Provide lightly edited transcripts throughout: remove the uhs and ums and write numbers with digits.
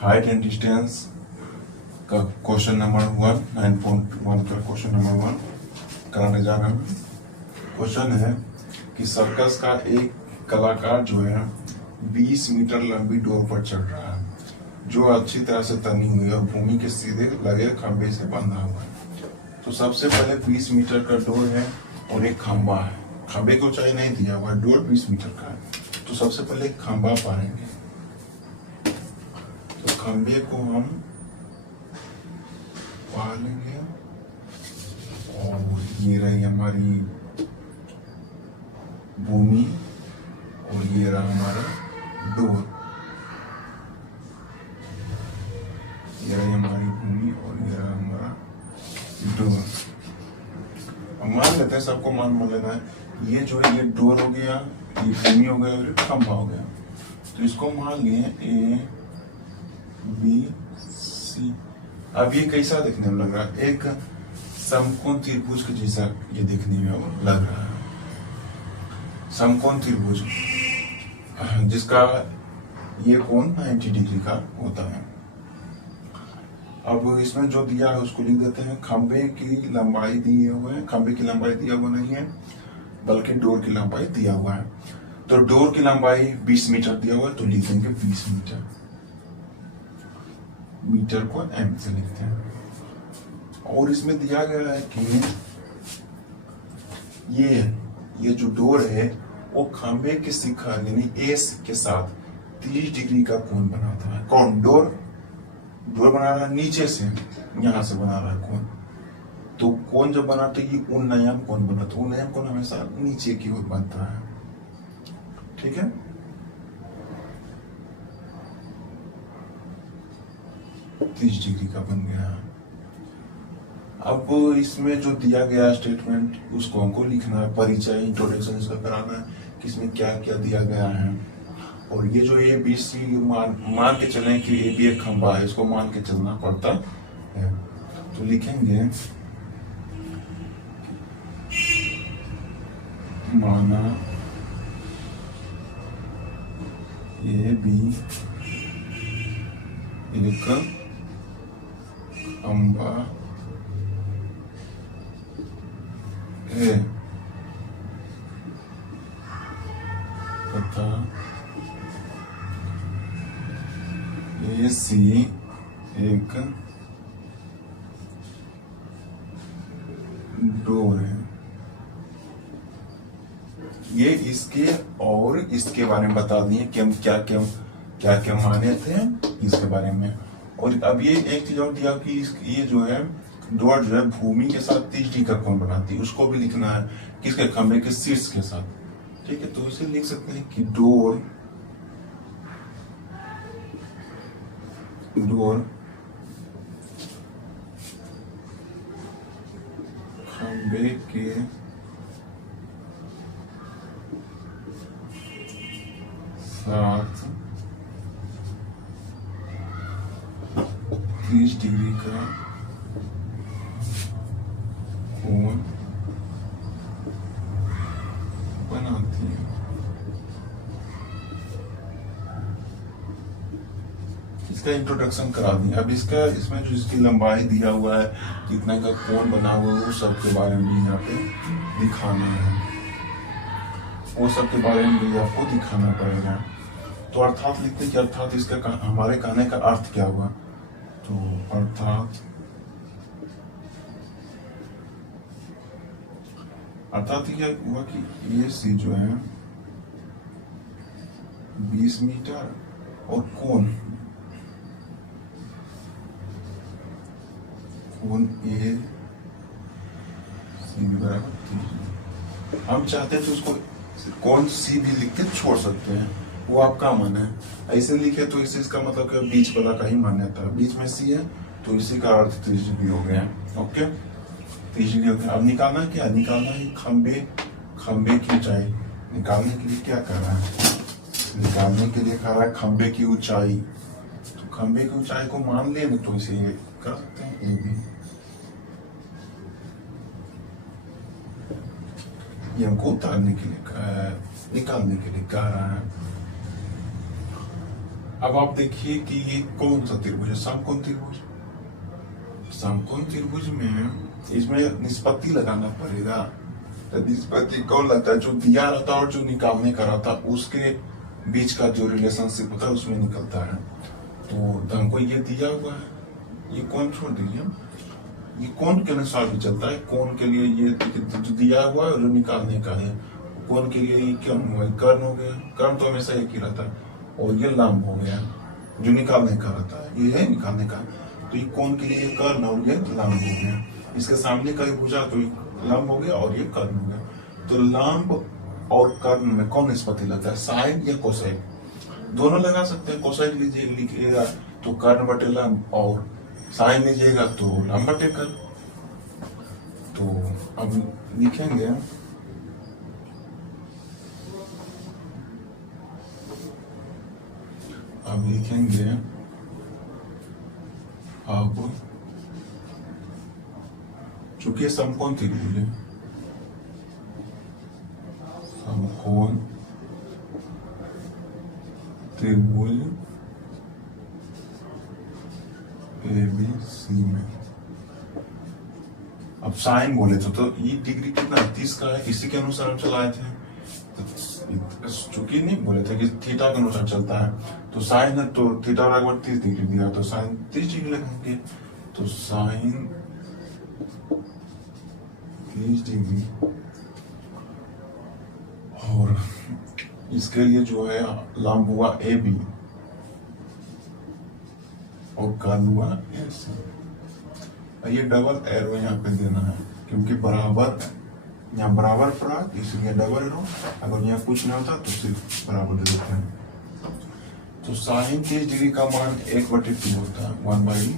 Height and distance का question number 1, 9.1 का question number 1 कराने जा रहे हैं। क्वेश्चन है कि सर्कस का एक कलाकार जो है 20 मीटर लंबी डोर पर चढ़ रहा है, जो अच्छी तरह से तनी हुई है और भूमि के सीधे लगे खंबे से बंधा हुआ है। तो सबसे पहले 20 मीटर का डोर है और एक खंबा है। खंबे की ऊंचाई नहीं दिया हुआ है, डोर 20 मीटर का है। तो सबसे पहले एक खंबा पाएंगे। तो खंबे को हम पा लेंगे और ये रही हमारी भूमि और ये रहा हमारा डोर। ये रही हमारी भूमि और ये रहा हमारा डोर। अब मान लेते हैं, सबको मान लेना है, ये जो है ये डोर हो गया, ये भूमि हो गया और ये खंबा हो गया। तो इसको मान लिए ए बी सी। अब ये कैसा दिखने में लग रहा है? एक समकोण त्रिभुज के जैसा ये दिखने में लग रहा है। समकोण त्रिभुज जिसका ये कोण 90 डिग्री का होता है। अब इसमें जो दिया है उसको लिख देते हैं। खंबे की लंबाई दिए हुए हैं, खंबे की लंबाई दिया हुआ नहीं है बल्कि डोर की लंबाई दिया हुआ है। तो डोर की लंबाई 20 मीटर दिया हुआ है, तो लिख देंगे 20 मीटर। मीटर को एम से लिखते हैं। और इसमें दिया गया है कि ये जो डोर है वो खंबे के शिखर यानी एस के साथ 30 डिग्री का कोण बनाता है। कौन? डोर बना रहा है नीचे से, यहां से बना रहा है कोण। तो कोण जब बनाते ये उन्नयन कोण बनता है। उन्नयन कोण हमेशा नीचे की ओर बनता है। ठीक है, तीस डिग्री का बन गया। अब इसमें जो दिया गया स्टेटमेंट उसको हमको लिखना है। परिचय, इंट्रोडक्शन इसका कराना है कि इसमें क्या क्या दिया गया है। और ये जो ए बी सी मान के चलें कि ए बी एक खंबा है, इसको मान के चलना पड़ता है। तो लिखेंगे माना ए बी एक खंबा है तथा ए सी एक डोर है। ये इसके और इसके बारे में बता दिए कि हम क्या क्या माने थे इसके बारे में। और अब ये एक चीज और दिया कि ये जो है डोर जो है भूमि के साथ 30 डिग्री का कोण बनाती है, उसको भी लिखना है किसके? खंबे के शीर्ष के साथ। ठीक है, तो इसे लिख सकते हैं कि डोर खंबे के साथ 30 डिग्री का कोण बनाती है। इसका इंट्रोडक्शन करा दिया। अब इसमें जो इसकी लंबाई दिया हुआ है, कितना का कोण बना हुआ है, वो सब के बारे में भी यहाँ पे दिखाना है। वो सब के बारे में भी आपको दिखाना पड़ेगा। तो अर्थात लिखते हैं कि अर्थात इसका हमारे कहने का अर्थ क्या हुआ? तो अर्थात क्या हुआ कि ये सी जो है 20 मीटर और कोण ए सी बराबर 30। हम चाहते हैं तो उसको कोण सी भी लिख के छोड़ सकते हैं, वो आपका मन है। ऐसे लिखे तो इसका मतलब क्या? बीच वाला का ही मान्यता है। बीच में सी है तो इसी का अर्थ 30 डिग्री हो गया। ओके, 30 डिग्री हो गया। अब निकालना क्या? निकालना है खंबे की ऊंचाई। निकालने के लिए क्या कर रहा है? निकालने के लिए कह रहा है खंबे की ऊंचाई। तो खंबे की ऊंचाई को मान ले तो इसे ये कर सकते हैं ए बी। ये हमको उतारने के लिए निकालने के लिए कह रहा है। अब आप देखिए कि ये कौन सा त्रिभुज है, समकोण त्रिभुज। समकोण त्रिभुज में इसमें निष्पत्ति लगाना पड़ेगा। तो निष्पत्ति कौन लगता है, जो दिया रहता है और जो निकालने का रहता है उसके बीच का जो रिलेशनशिप होता है उसमें निकलता है। तो हमको ये दिया हुआ है, ये कोण छोड़ दीजिए, ये कोण के अनुसार भी चलता है। कोण के लिए ये जो दिया हुआ है और जो निकालने का है, कोण के लिए ये क्या हुआ, कर्ण हो गया। कर्ण तो हमेशा एक ही रहता है। और ये लंब हो गया जो निकालने का रहता है, ये है निकालने का। तो ये कोण के लिए कर्ण और ये लंब हो गया। इसके सामने का भुजा तो लंब हो गया और ये कर्ण हो गया। तो लंब और कर्ण में कौन निष्पत्ति लगता है, साइन या कोसाइन? दोनों लगा सकते हैं। कोसाइन लिखिएगा तो कर्ण बटे लंब, और साइन लीजिएगा तो लंब बटे कर्ण। तो अब लिखेंगे अब चूंकि समकोण त्रिभुज है, समकोण त्रिभुज ABC में अब साइन बोले तो ये डिग्री कितना 30 का है, इसी के अनुसार हम चलाए थे। तो चूंकि नहीं बोले थे कि थीटा के अनुसार चलता है, तो साइन है तो थीटा बराबर 30 डिग्री दिया, तो साइन 30 डिग्री लगाएंगे। तो साइन 30 डिग्री, और इसके लिए जो है लंब हुआ AB और कर्ण हुआ AC। ये डबल एरो यहाँ पे देना है क्योंकि बराबर, यहाँ बराबर पड़ा इसलिए डबल एरो। अगर यहाँ कुछ नहीं होता तो सिर्फ बराबर दे देते हैं। तो साइन 30 डिग्री का मान 1/2 होता है, 1/।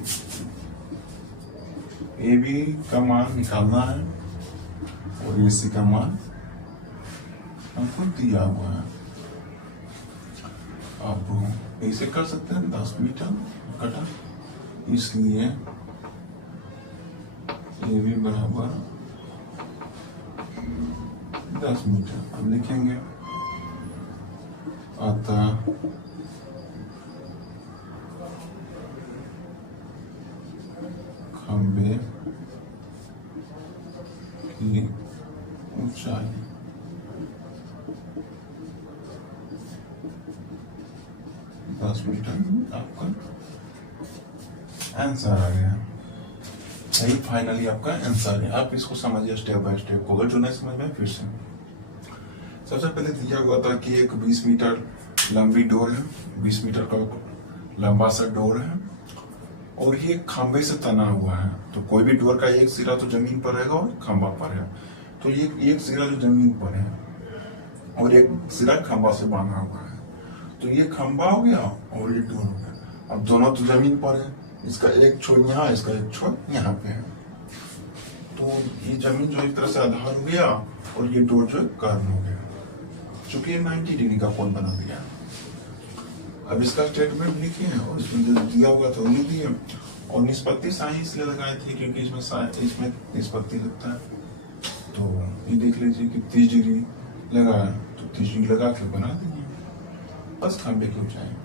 AB का मान निकालना है और AC का मान हमको दिया हुआ है। अब ऐसे कर सकते हैं 10 मीटर कटा, इसलिए ये भी बराबर 10 मीटर। अब लिखेंगे अतः खंबे की ऊंचाई 10 मीटर। आपका आंसर आ गया, सही। फाइनली आपका आंसर है। आप इसको समझिए स्टेप बाय स्टेप को, अगर जो नहीं समझ में फिर से। सबसे पहले दिया हुआ था कि एक 20 मीटर लंबी डोर है, 20 मीटर का लंबा सा डोर है और ये खंबे से तना हुआ है। तो कोई भी डोर का एक सिरा तो जमीन पर रहेगा और खंबा पर है। तो ये एक सिरा जो जमीन पर है और एक सिरा खंबा से बांधा हुआ है। तो ये खंबा हो गया और ये डोर हो गया। अब दोनों तो जमीन पर है, इसका एक छोर यहाँ, इसका एक छोर यहाँ पे है। तो ये जमीन जो एक तरह से आधार हो गया और ये डोर जो कर्ण हो गया, चूंकि 90 डिग्री का कोण बना दिया। अब इसका स्टेटमेंट लिखिए और इसमें जो दिया हुआ था वो लिख दिए। और निष्पत्ति साइन इसलिए लगाए थे क्योंकि इसमें निष्पत्ति लगता है। तो ये देख लीजिए कि 30 डिग्री लगाया, तो 30 डिग्री लगा के बना दीजिए, बस खंबे की ऊंचाई।